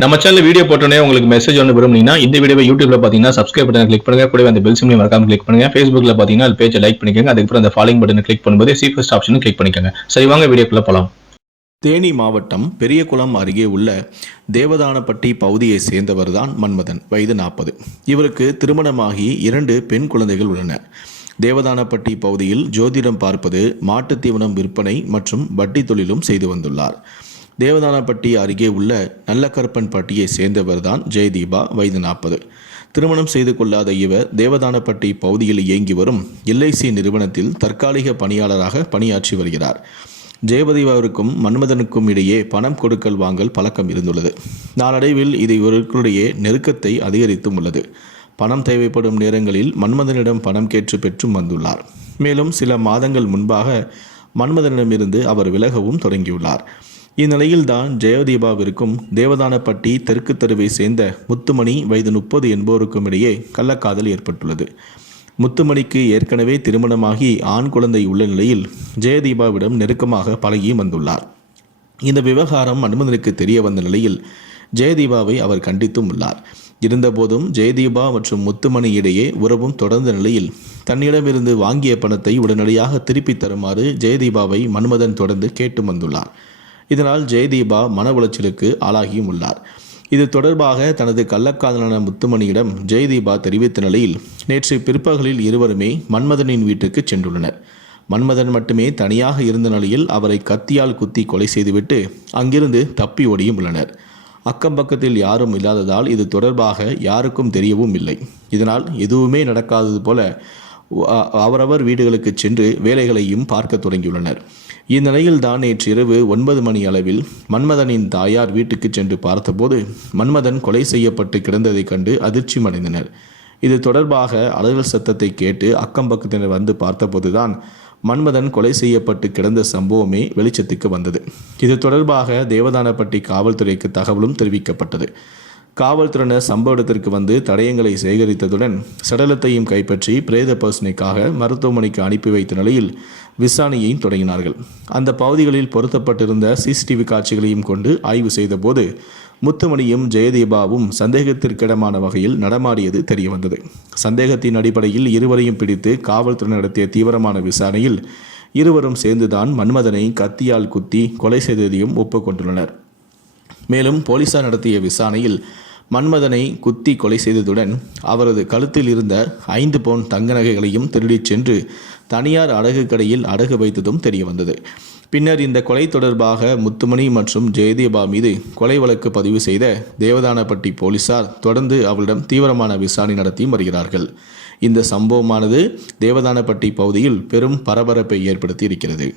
நம்ம channel video போட்டோன்னே உங்களுக்கு மெசேஜ் ஒன்று விரும்புனீங்கன்னா இந்த வீடியோ யூடியூப்ல பார்த்தீங்கன்னா சப்ஸ்கிரைப் பட்டன் கிளிக் பண்ணுங்க. கூட அந்த பெல் சிம்லையும் மறக்காம கிளிக் பண்ணுங்க. ஃபேஸ்புக்ல பார்த்தீங்கன்னா அது பேஜை லைக் பண்ணிக்கோங்க. அதுக்கப்புறம் அந்த ஃபாலோயிங் பட்டனை கிளிக் பண்ணும்போது சி ஃபஸ்ட் ஆப்ஷனும் கிளிக் பண்ணிக்கோங்க. சரி வாங்க வீடியோக்குள்ள போலாம். தேனி மாவட்டம் பெரியகுளம் அருகே உள்ள தேவதானப்பட்டி பகுதியை சேர்ந்தவர்தான் மன்மதன். வயது நாற்பது. இவருக்கு திருமணமாகி இரண்டு பெண் குழந்தைகள் உள்ளன. தேவதானப்பட்டி பகுதியில் ஜோதிடம் பார்ப்பது மாட்டுத் தீவனம் விற்பனை மற்றும் வட்டி தொழிலும் செய்து வந்துள்ளார். தேவதானப்பட்டி அருகே உள்ள நல்லக்கருப்பன்பட்டியை சேர்ந்தவர்தான் ஜெயதீபா வயது நாற்பது. திருமணம் செய்து கொள்ளாத இவர் தேவதானப்பட்டி பகுதியில் இயங்கி வரும் எல்ஐசி நிறுவனத்தில் தற்காலிக பணியாளராக பணியாற்றி வருகிறார். ஜெயபதிவாவிற்கும் மன்மதனுக்கும் இடையே பணம் கொடுக்கல் வாங்கல் பழக்கம் இருந்துள்ளது. நாளடைவில் இது இவர்களுடைய நெருக்கத்தை அதிகரித்தும் உள்ளது. பணம் தேவைப்படும் நேரங்களில் மன்மதனிடம் பணம் கேட்டு பெற்றும் வந்துள்ளார். மேலும் சில மாதங்கள் முன்பாக மன்மதனிடமிருந்து அவர் விலகவும் தொடங்கியுள்ளார். இந்நிலையில்தான் ஜெயதீபாவிற்கும் தேவதானப்பட்டி தெற்கு தெருவை சேர்ந்த முத்துமணி வயது முப்பது என்போருக்கும் இடையே கள்ளக்காதல் ஏற்பட்டுள்ளது. முத்துமணிக்கு ஏற்கனவே திருமணமாகி ஆண் குழந்தை உள்ள நிலையில் ஜெயதீபாவிடம் நெருக்கமாக பழகி வந்துள்ளார். இந்த விவகாரம் அனுமதனுக்கு தெரிய வந்த நிலையில் ஜெயதீபாவை அவர் கண்டித்தும் உள்ளார். இருந்தபோதும் ஜெயதீபா மற்றும் முத்துமணி இடையே உறவும் தொடர்ந்த நிலையில் தன்னிடமிருந்து வாங்கிய பணத்தை உடனடியாக திருப்பித் தருமாறு ஜெயதீபாவை மன்மதன் தொடர்ந்து கேட்டு வந்துள்ளார். இதனால் ஜெயதீபா மன உளைச்சலுக்கு ஆளாகியும் உள்ளார். இது தொடர்பாக தனது கள்ளக்காதலான முத்துமணியிடம் ஜெயதீபா தெரிவித்த நிலையில் நேற்று பிற்பகலில் இருவருமே மன்மதனின் வீட்டுக்கு சென்றுள்ளனர். மன்மதன் மட்டுமே தனியாக இருந்த நிலையில் அவரை கத்தியால் குத்தி கொலை செய்துவிட்டு அங்கிருந்து தப்பி ஓடியும் உள்ளனர். அக்கம் பக்கத்தில் யாரும் இல்லாததால் இது தொடர்பாக யாருக்கும் தெரியவும் இல்லை. இதனால் எதுவுமே நடக்காதது போல அவரவர் வீடுகளுக்கு சென்று வேலைகளையும் பார்க்க தொடங்கியுள்ளனர். இந்நிலையில் தான் நேற்று இரவு ஒன்பது மணி அளவில் மன்மதனின் தாயார் வீட்டுக்கு சென்று பார்த்தபோது மன்மதன் கொலை செய்யப்பட்டு கிடந்ததைக் கண்டு அதிர்ச்சி அடைந்தனர் இது தொடர்பாக அலறல் சத்தத்தை கேட்டு அக்கம் பக்கத்தினர் வந்து பார்த்தபோதுதான் மன்மதன் கொலை செய்யப்பட்டு கிடந்த சம்பவமே வெளிச்சத்துக்கு வந்தது. இது தொடர்பாக தேவதானப்பட்டி காவல்துறைக்கு தகவலும் தெரிவிக்கப்பட்டது. காவல்துறையினர் சம்பவ இடத்திற்கு வந்து தடயங்களை சேகரித்ததுடன் சடலத்தையும் கைப்பற்றி பிரேத பரிசோதனைக்காக மருத்துவமனைக்கு அனுப்பி வைத்த நிலையில் விசாரணையையும் தொடங்கினார்கள். அந்த பகுதிகளில் பொருத்தப்பட்டிருந்த சிசிடிவி காட்சிகளையும் கொண்டு ஆய்வு செய்தபோது முத்துமணியும் ஜெயதீபாவும் சந்தேகத்திற்கிடமான வகையில் நடமாடியது தெரியவந்தது. சந்தேகத்தின் அடிப்படையில் இருவரையும் பிடித்து காவல்துறை நடத்திய தீவிரமான விசாரணையில் இருவரும் சேர்ந்துதான் மன்மதனை கத்தியால் குத்தி கொலை செய்ததையும் ஒப்புக்கொண்டுள்ளனர். மேலும் போலீசார் நடத்திய விசாரணையில் மன்மதனை குத்தி கொலை செய்ததுடன் அவரது கழுத்தில் இருந்த ஐந்து பவுன் தங்க நகைகளையும் திருடிச் சென்று தனியார் அடகு கடையில் அடகு வைத்ததும் தெரியவந்தது. பின்னர் இந்த கொலை தொடர்பாக முத்துமணி மற்றும் ஜெயதீபா மீது கொலை வழக்கு பதிவு செய்த தேவதானப்பட்டி போலீசார் தொடர்ந்து அவளிடம் தீவிரமான விசாரணை நடத்தி வருகிறார்கள். இந்த சம்பவமானது தேவதானப்பட்டி பகுதியில் பெரும் பரபரப்பை ஏற்படுத்தி இருக்கிறது.